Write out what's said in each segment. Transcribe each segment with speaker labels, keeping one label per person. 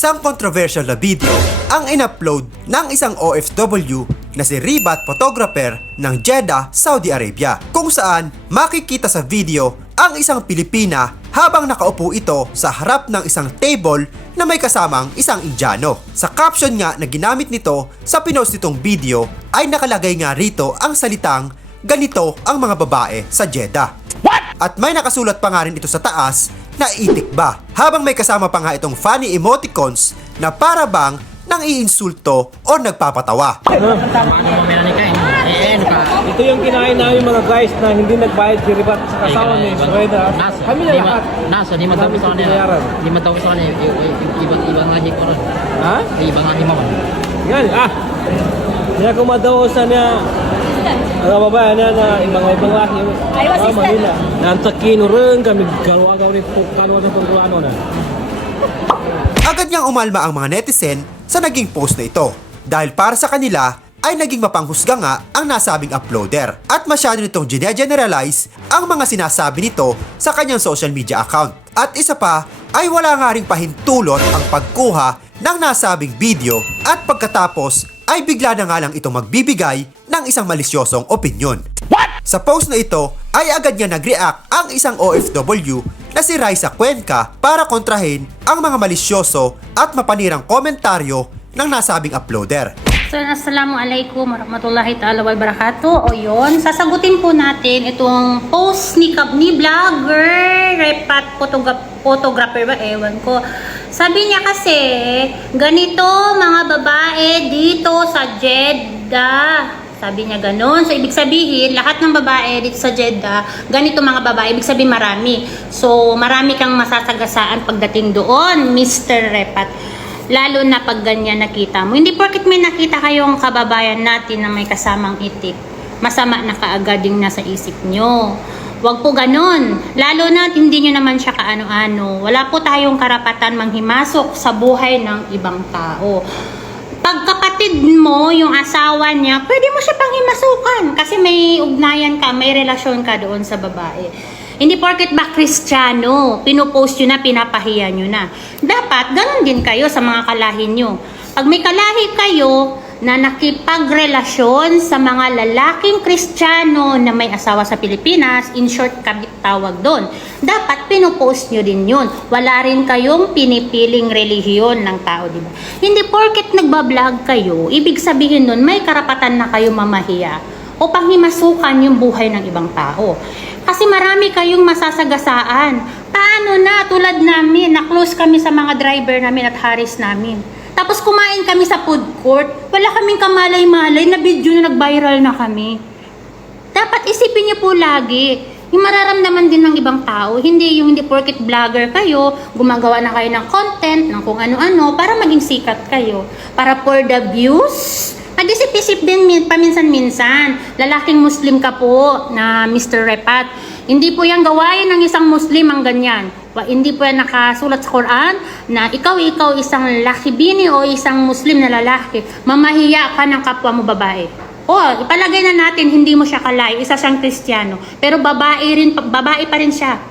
Speaker 1: Isang controversial na video ang in-upload ng isang OFW na si Ribat Photographer ng Jeddah, Saudi Arabia kung saan makikita sa video ang isang Pilipina habang nakaupo ito sa harap ng isang table na may kasamang isang Indiano. Sa caption nga na ginamit nito sa pinost nitong video ay nakalagay nga rito ang salitang ganito ang mga babae sa Jeddah. At may nakasulat pa nga rin ito sa taas na itik ba. Habang may kasama pa nga itong funny emoticons na para bang nang iinsulto o nagpapatawa.
Speaker 2: Ito yung kinain namin mga guys na hindi nagbayad si Ribat sa kasama ni.
Speaker 3: Nasa.
Speaker 2: Kami na lahat.
Speaker 3: Nasa, di mataw
Speaker 2: Kami
Speaker 3: sa kanila. Di mataw sa kanila. Ibang ibang lahi ko ron.
Speaker 2: Ha?
Speaker 3: Ibang lahi mo.
Speaker 2: Yan, ah. Kaya kumadaw sa niya ang babae na na ibang ibang lahi.
Speaker 4: Ay,
Speaker 2: Ah,
Speaker 4: assistant.
Speaker 2: Manila. Nantakino rin kami gawa-gawa rin po kalwa na kung ano na.
Speaker 1: Agad niyang umalma ang mga netizen sa naging post na ito. Dahil para sa kanila ay naging mapanghusga nga ang nasabing uploader at masyado nitong generalize ang mga sinasabi nito sa kanyang social media account. At isa pa ay wala nga ring pahintulot ang pagkuha ng nasabing video at pagkatapos ay bigla na nga lang ito magbibigay ng isang malisyosong opinyon. Sa post na ito ay agad niya nag-react ang isang OFW na si Raisa Cuenca para kontrahin ang mga malisyoso at mapanirang komentaryo ng nasabing uploader.
Speaker 4: So, Assalamualaikum warahmatullahi ta'ala wabarakatuh. O yun, sasagutin po natin itong post ni, Kab- ni vlogger, repat photogra- photographer ba, ewan ko. Sabi niya kasi, ganito mga babae dito sa Jeddah. Sabi niya ganun. So, ibig sabihin, lahat ng babae dito sa Jeddah, ganito mga babae, ibig sabihin marami. So, marami kang masasagasaan pagdating doon, Mr. Repat. Lalo na pag ganyan nakita mo. Hindi porket may nakita kayong kababayan natin na may kasamang itik, masama na kaagad yung nasa isip nyo. Huwag po ganun. Lalo na hindi nyo naman siya kaano-ano. Wala po tayong karapatan manghimasok sa buhay ng ibang tao. Pag kapatid mo, yung asawa niya, pwede mo siya panghimasukan kasi may ugnayan ka, may relasyon ka doon sa babae. Hindi porket ba kristyano, pinupost nyo na, pinapahiya nyo na. Dapat, ganun din kayo sa mga kalahi nyo. Pag may kalahi kayo na nakipagrelasyon sa mga lalaking kristyano na may asawa sa Pilipinas, in short, tawag doon. Dapat pinupost nyo din yun. Wala rin kayong pinipiling relihiyon ng tao, di ba? Hindi porket nagbablog kayo, ibig sabihin nun, may karapatan na kayo mamahiya o panghimasukan yung buhay ng ibang tao. Kasi marami kayong masasagasaan. Paano na, tulad namin, na-close kami sa mga driver namin at haris namin. Tapos kumain kami sa food court, wala kaming kamalay-malay na video na nag-viral na kami. Dapat isipin niyo po lagi, yung mararamdaman din ng ibang tao, hindi yung hindi porket vlogger kayo, gumagawa na kayo ng content, ng kung ano-ano, para maging sikat kayo. Para for the views, Nag-isip-isip din min- paminsan-minsan. Lalaking Muslim ka po na Mr. Repat. Hindi po yan gawain ng isang Muslim ang ganyan. Wa- Hindi po yan nakasulat sa Quran na ikaw, ikaw isang lakibini o isang Muslim na lalaki. Mamahiya ka ng kapwa mo babae. O, ipalagay na natin, hindi mo siya kalay, isa siyang Kristiyano. Pero babae rin, babae pa rin siya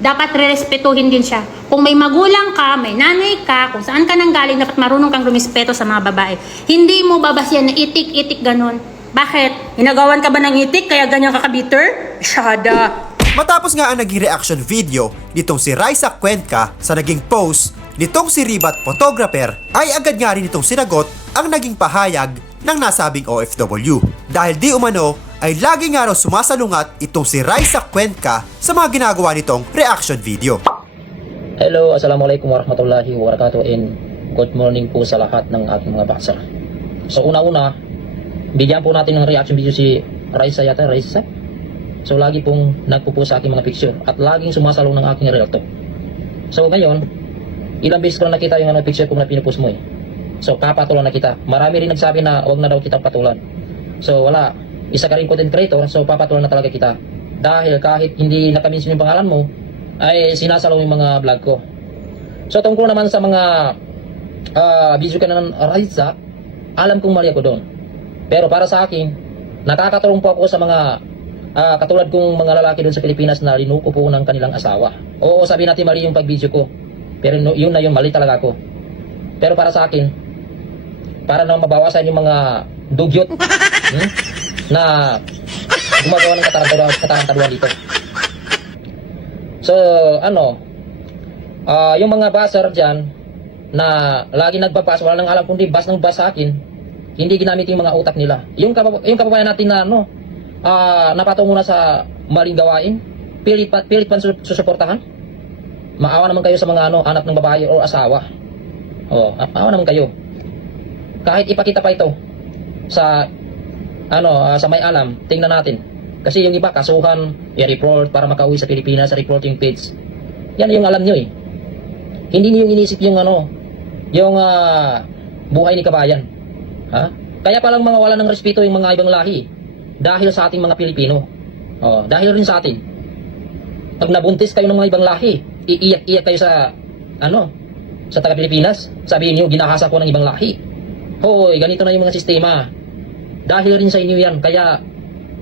Speaker 4: dapat rerespetuhin din siya. Kung may magulang ka, may nanay ka, kung saan ka nang galing, dapat marunong kang rumispeto sa mga babae. Hindi mo babasyan na itik-itik ganun. Bakit? Hinagawan ka ba ng itik kaya ganyan ka ka-bitter? Shada.
Speaker 1: Matapos nga ang naging reaction video nitong si Raisa Cuenca sa naging post nitong si Ribat Photographer ay agad nga rin itong sinagot ang naging pahayag ng nasabing OFW. Dahil di umano ay lagi nga raw sumasalungat itong si Raisa Cuenca sa mga ginagawa nitong reaction video.
Speaker 3: Hello, Assalamualaikum warahmatullahi wabarakatuh and good morning po sa lahat ng aking mga baksa. So una-una, bigyan po natin ng reaction video si Raisa yata, Raisa? So lagi pong nagpo sa aking mga picture at laging sumasalong ng aking relato. So ngayon, ilang beses ko na nakita yung ano, picture ko na pinupost mo eh. So kapatulan na kita. Marami rin nagsabi na wag na daw kita patulan. So wala, isa ka rin content creator, so papatulan na talaga kita. Dahil kahit hindi nakaminsin yung pangalan mo, ay sinasalaw yung mga vlog ko. So tungkol naman sa mga ah, video ka ng Raisa, alam kong mali ako doon. Pero para sa akin, nakakatulong po ako sa mga ah, katulad kong mga lalaki doon sa Pilipinas na linuko po ng kanilang asawa. Oo, sabi natin mali yung pag-video ko. Pero yun na yun, mali talaga ako. Pero para sa akin, para na mabawasan yung mga dugyot hmm, na gumagawa ng katarantaduhan, katarantaduhan dito. So, ano, ah yung mga baser dyan na lagi nagbabas, wala nang alam kundi bas ng bas sa akin, hindi ginamit yung mga utak nila. Yung, kabab- yung kababayan natin na ano, ah napatungo na sa maling gawain, pilit pa, pilit pa su- susuportahan. Maawa naman kayo sa mga ano, anak ng babae o asawa. Oh, maawa naman kayo. Kahit ipakita pa ito sa ano, ah, sa may alam, tingnan natin. Kasi yung iba, kasuhan, i-report para makauwi sa Pilipinas sa reporting page. Yan yung alam nyo eh. Hindi niyo inisip yung ano, yung ah, buhay ni kabayan. Ha? Kaya palang mga wala ng respeto yung mga ibang lahi. Dahil sa ating mga Pilipino. Oh, dahil rin sa atin. Pag nabuntis kayo ng mga ibang lahi, iiyak-iyak kayo sa ano, sa taga Pilipinas. Sabihin niyo, ginahasa ko ng ibang lahi. Hoy, ganito na yung mga sistema. Dahil rin sa inyo yan, kaya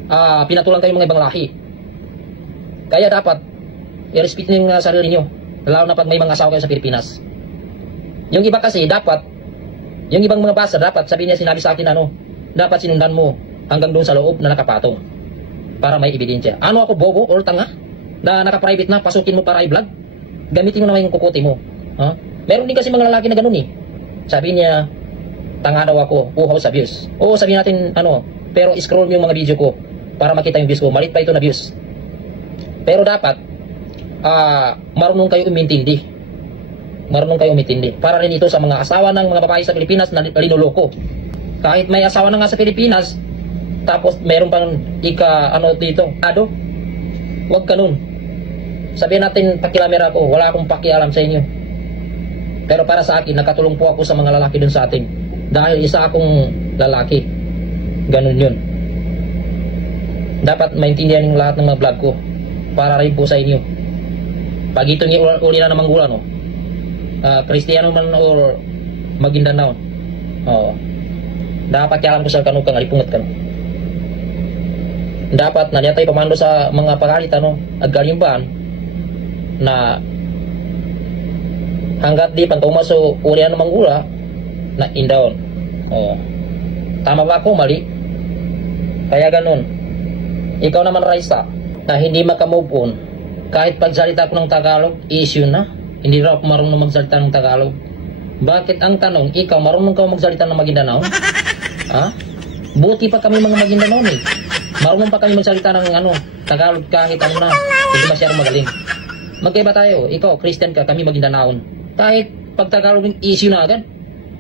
Speaker 3: ah pinatulang kayo mga ibang lahi. Kaya dapat, i-respect niyo yung ah, sarili niyo. Lalo na pag may mga asawa kayo sa Pilipinas. Yung iba kasi, dapat, yung ibang mga basa, dapat, sabi niya, sinabi sa akin, ano, dapat sinundan mo hanggang doon sa loob na nakapatong para may ebidensya. Ano ako, bobo or tanga? Na naka-private na, pasukin mo para i-vlog? Gamitin mo naman yung kukuti mo. Ha? Meron din kasi mga lalaki na ganun eh. Sabi niya, tanga daw ako, uhaw sa views. Oo, sabi natin, ano, pero scroll mo yung mga video ko para makita yung views ko. Malit pa ito na views. Pero dapat, ah, marunong kayo umintindi. Marunong kayo umintindi. Para rin ito sa mga asawa ng mga babae sa Pilipinas na linuloko. Kahit may asawa na nga sa Pilipinas, tapos meron pang ika, ano dito, ado, huwag ka nun. Sabihin natin, pakilamera ko, wala akong pakialam sa inyo. Pero para sa akin, nakatulong po ako sa mga lalaki dun sa atin. Dahil isa akong lalaki. Ganun yun. Dapat maintindihan yung lahat ng mga vlog ko. Para rin po sa inyo. Pag ito niyo uli na namang ulan, no? Ah, Kristiyano man or Maguindanao. Oo. Dapat kaya ko sa kang alipungat ka. no? Dapat na tayo pamando sa mga pagalitan no at galimban na hanggat di pang tumaso uli na namang ula na indaon. Oo. Tama ba ako? Mali? Kaya ganun. Ikaw naman, Raisa, na hindi makamove on, kahit pagsalita ko ng Tagalog, issue na. Hindi raw ako marunong magsalita ng Tagalog. Bakit ang tanong, ikaw marunong ka magsalita ng Maguindanao? ha? Buti pa kami mga Maguindanao eh. Marunong pa kami magsalita ng ano, Tagalog kahit ano na. Hindi masyadong magaling. Magkaiba tayo. Ikaw, Christian ka, kami Maguindanaon. Kahit pag Tagalog issue na agad.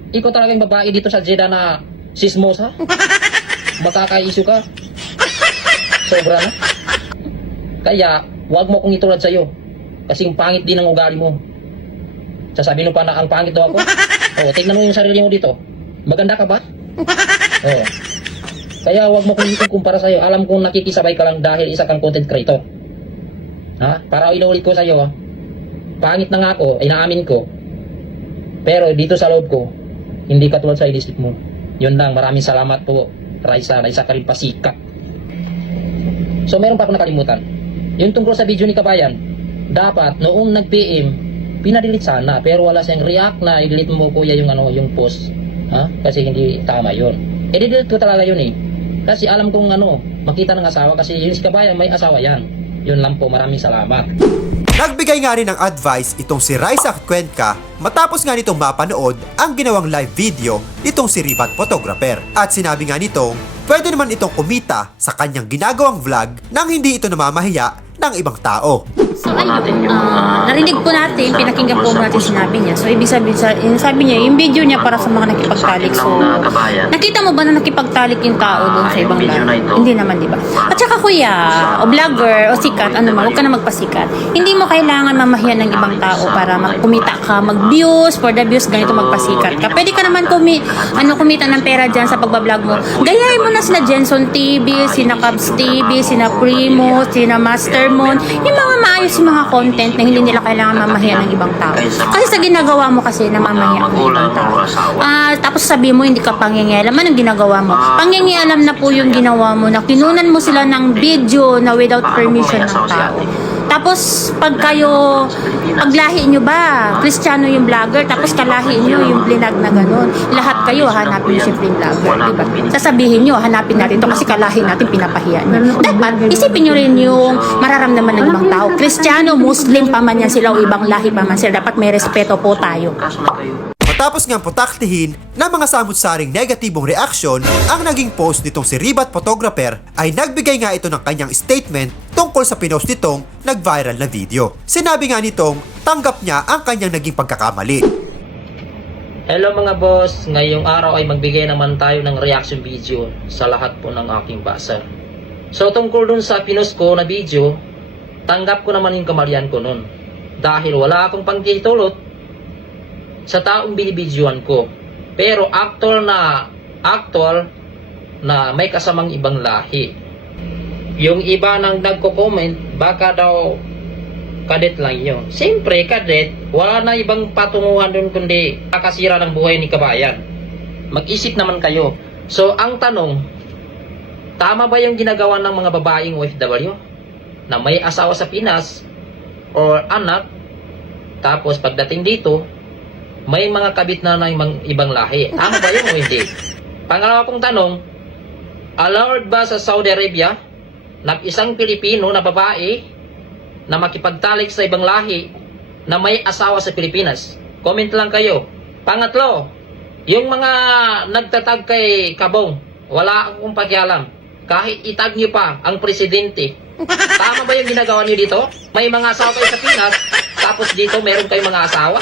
Speaker 3: Ikaw talagang babae dito sa Jeddah na sismosa. Makaka-issue ka. Sobra na. Kaya, wag mo kong itulad sa'yo. Kasi yung pangit din ang ugali mo. Sasabihin mo pa na ang pangit daw ako. Oo, tignan mo yung sarili mo dito. Maganda ka ba? Oo. Kaya wag mo kong itong kumpara sa'yo. Alam kong nakikisabay ka lang dahil isa kang content creator. Ha? Para inuulit ko sa'yo, ha? Pangit na nga ako, ay naamin ko. Pero dito sa loob ko, hindi katulad sa inisip mo. Yun lang, maraming salamat po, Raisa. Raisa ka rin pasikat. So meron pa ako nakalimutan. Yung tungkol sa video ni Kabayan, dapat noong nag-PM, pinadelete sana pero wala siyang react na i-delete mo kuya yung ano yung post. Ha? Kasi hindi tama yun. I-delete ko talaga yun eh. Kasi alam kong ano, makita ng asawa kasi yung si Kabayan may asawa yan. Yun lang po, maraming salamat.
Speaker 1: Nagbigay nga rin ng advice itong si Raisa Cuenca matapos nga nitong mapanood ang ginawang live video nitong si Ribat Photographer. At sinabi nga nitong pwede naman itong kumita sa kanyang ginagawang vlog nang hindi ito namamahiya ng ibang tao.
Speaker 4: So ayun, ah, narinig po natin, pinakinggan po natin sinabi niya. So ibig sabihin, sa, yung sabi niya, yung video niya para sa mga nakipagtalik. So, nakita mo ba na nakipagtalik yung tao doon sa ibang lahat? Hindi naman, di ba? At saka kuya, o vlogger, o sikat, ano man, huwag ka na magpasikat. Hindi mo kailangan mamahiyan ng ibang tao para magkumita ka, mag-views, for the views, ganito magpasikat ka. Pwede ka naman kumi, ano, kumita ng pera dyan sa pagbablog mo. Gayahin mo na sina Jenson TV, sina Cubs TV, sina Primo, sina Master Moon, yung mga maayos yung mga content na hindi nila kailangan mamahiyan ng ibang tao. Kasi sa ginagawa mo kasi namamahiyan ng ibang tao. Ah, tapos sabi mo hindi ka pangingialam, anong ginagawa mo? Pangingialam na po yung ginawa mo na kinunan mo sila ng video na without permission ng tao. Tapos, pag kayo, paglahi nyo ba, Kristiyano yung vlogger, tapos kalahi nyo yung blinag na ganun. Lahat kayo, hanapin nyo siyempre yung vlogger, di ba? Sasabihin nyo, hanapin natin to kasi kalahi natin, pinapahiya nyo. Dapat, isipin nyo rin yung mararamdaman ng ibang tao. Kristiyano, Muslim pa man yan sila o ibang lahi pa man sila. Dapat may respeto po tayo.
Speaker 1: Matapos ngang putaktihin ng mga samut-saring negatibong reaksyon, ang naging post nitong si Ribat Photographer ay nagbigay nga ito ng kanyang statement tungkol sa pinost nitong nag-viral na video. Sinabi nga nitong tanggap niya ang kanyang naging pagkakamali.
Speaker 3: Hello mga boss, ngayong araw ay magbigay naman tayo ng reaction video sa lahat po ng aking baser. So tungkol dun sa pinost ko na video, tanggap ko naman yung kamalian ko nun. Dahil wala akong pangkitulot sa taong binibidyoan ko. Pero actual na actual na may kasamang ibang lahi. Yung iba nang nagko-comment, baka daw kadet lang yun. Siyempre, kadet, wala na ibang patunguhan dun kundi kakasira ng buhay ni kabayan. Mag-isip naman kayo. So, ang tanong, tama ba yung ginagawa ng mga babaeng OFW? Na may asawa sa Pinas or anak, tapos pagdating dito, may mga kabit na ng ibang- ibang lahi. Tama ba yun o hindi? Pangalawa kong tanong, allowed ba sa Saudi Arabia na isang Pilipino na babae na makipagtalik sa ibang lahi na may asawa sa Pilipinas. Comment lang kayo. Pangatlo, yung mga nagtatag kay Kabong, wala akong pakialam. Kahit itag niyo pa ang presidente. Tama ba yung ginagawa niyo dito? May mga asawa kayo sa Pinas, tapos dito meron kayong mga asawa?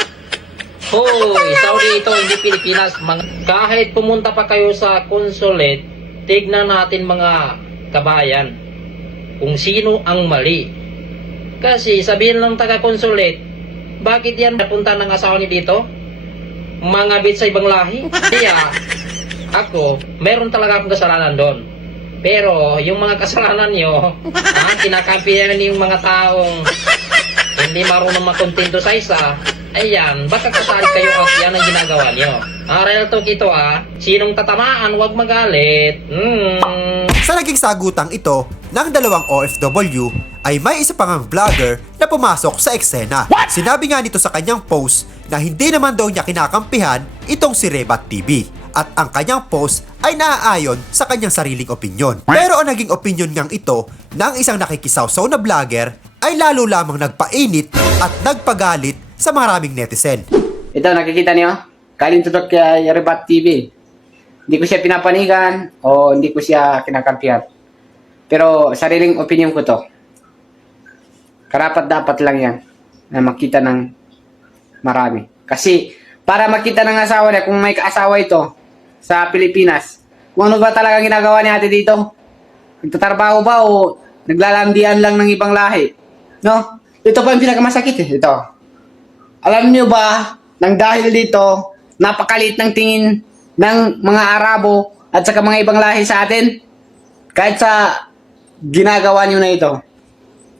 Speaker 3: Hoy, Saudi ito, hindi Pilipinas. Mga, kahit pumunta pa kayo sa consulate, tignan natin mga kabayan kung sino ang mali. Kasi sabihin ng taga-consulate, bakit yan napunta ng asawa ni dito? Mga bit sa ibang lahi? Kaya, ako, meron talaga akong kasalanan doon. Pero, yung mga kasalanan nyo, ah, kinakampihan yung mga taong hindi marunong makontento sa isa, ayan, baka kasali kayo at yan ang ginagawa nyo. Ah, real talk ito ah, sinong tatamaan, wag magalit. Hmm.
Speaker 1: Sa naging sagutang ito ng dalawang OFW ay may isa pang vlogger na pumasok sa eksena. Sinabi nga nito sa kanyang post na hindi naman daw niya kinakampihan itong si Rebat TV at ang kanyang post ay naaayon sa kanyang sariling opinyon. Pero ang naging opinyon niyang ito ng isang nakikisawsaw na vlogger ay lalo lamang nagpainit at nagpagalit sa maraming netizen.
Speaker 5: Ito, nakikita niyo? Kaling tutok kay Rebat TV. Hindi ko siya pinapanigan o hindi ko siya kinakampihan. Pero sariling opinion ko to. Karapat dapat lang yan na makita ng marami. Kasi para makita ng asawa niya kung may asawa ito sa Pilipinas, kung ano ba talaga ginagawa ni ate dito? Nagtatrabaho ba o naglalandian lang ng ibang lahi? No? Ito pa yung pinakamasakit eh. Ito. Alam niyo ba, nang dahil dito, napakalit ng tingin ng mga Arabo at saka mga ibang lahi sa atin? Kahit sa ginagawa niyo na ito.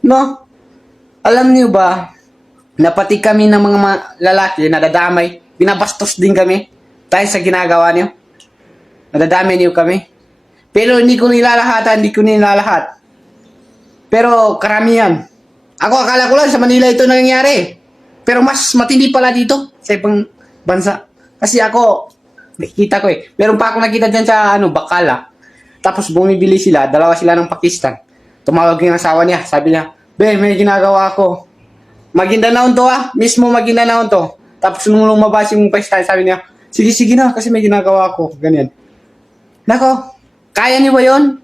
Speaker 5: No? Alam niyo ba, na pati kami ng mga lalaki nadadamay, binabastos din kami dahil sa ginagawa niyo. Nadadamay niyo kami. Pero hindi ko nilalahatan, hindi ko nilalahat. Pero karamihan. Ako akala ko lang sa Manila ito nangyayari. Pero mas matindi pala dito sa ibang bansa. Kasi ako, nakikita ko eh. Meron pa ako nakita dyan sa ano, Bakala. Tapos bumibili sila, dalawa sila ng Pakistan. Tumawag yung asawa niya, sabi niya, Be, may ginagawa ako. Maguindanao to ah, mismo Maguindanao to. Tapos nung lumabas yung Pakistan, sabi niya, sige, sige na, kasi may ginagawa ako. Ganyan. Nako, kaya niyo ba yun?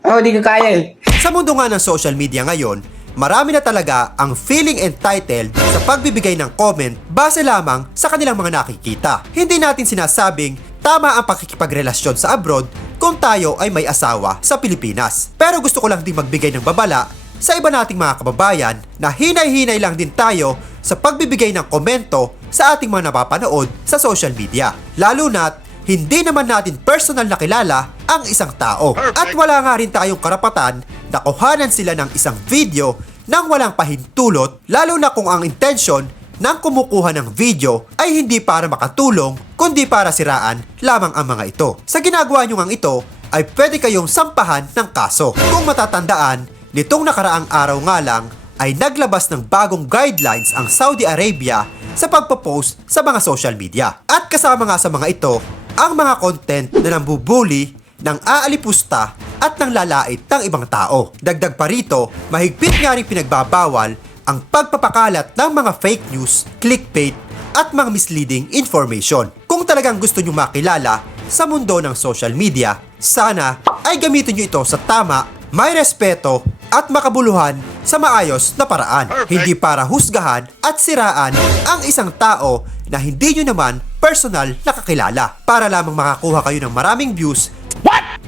Speaker 5: Ako, di ko kaya eh.
Speaker 1: Sa mundo nga ng social media ngayon, marami na talaga ang feeling entitled sa pagbibigay ng comment base lamang sa kanilang mga nakikita. Hindi natin sinasabing tama ang pakikipagrelasyon sa abroad kung tayo ay may asawa sa Pilipinas. Pero gusto ko lang din magbigay ng babala sa iba nating mga kababayan na hinay-hinay lang din tayo sa pagbibigay ng komento sa ating mga napapanood sa social media. Lalo na't hindi naman natin personal na kilala ang isang tao. At wala nga rin tayong karapatan na kuhanan sila ng isang video nang walang pahintulot lalo na kung ang intensyon ng kumukuha ng video ay hindi para makatulong kundi para siraan lamang ang mga ito. Sa ginagawa nyo ngang ito ay pwede kayong sampahan ng kaso. Kung matatandaan, nitong nakaraang araw nga lang ay naglabas ng bagong guidelines ang Saudi Arabia sa pagpo-post sa mga social media. At kasama nga sa mga ito, ang mga content na nambubuli, ng aalipusta at ng lalait ng ibang tao. Dagdag pa rito, mahigpit nga rin pinagbabawal ang pagpapakalat ng mga fake news, clickbait at mga misleading information. Kung talagang gusto nyo makilala sa mundo ng social media, sana ay gamitin nyo ito sa tama, may respeto at makabuluhan sa maayos na paraan. Hindi para husgahan at siraan ang isang tao na hindi nyo naman personal na kakilala para lamang makakuha kayo ng maraming views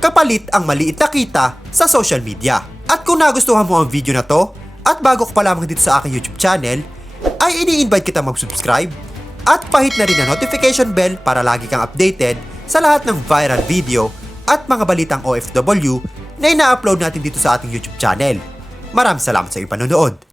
Speaker 1: kapalit ang maliit na kita sa social media. At kung nagustuhan mo ang video na to, at bago ka pa lamang dito sa aking YouTube channel, ay ini-invite kita mag-subscribe at pahit na rin ang notification bell para lagi kang updated sa lahat ng viral video at mga balitang OFW na ina-upload natin dito sa ating YouTube channel. Maraming salamat sa iyong panonood.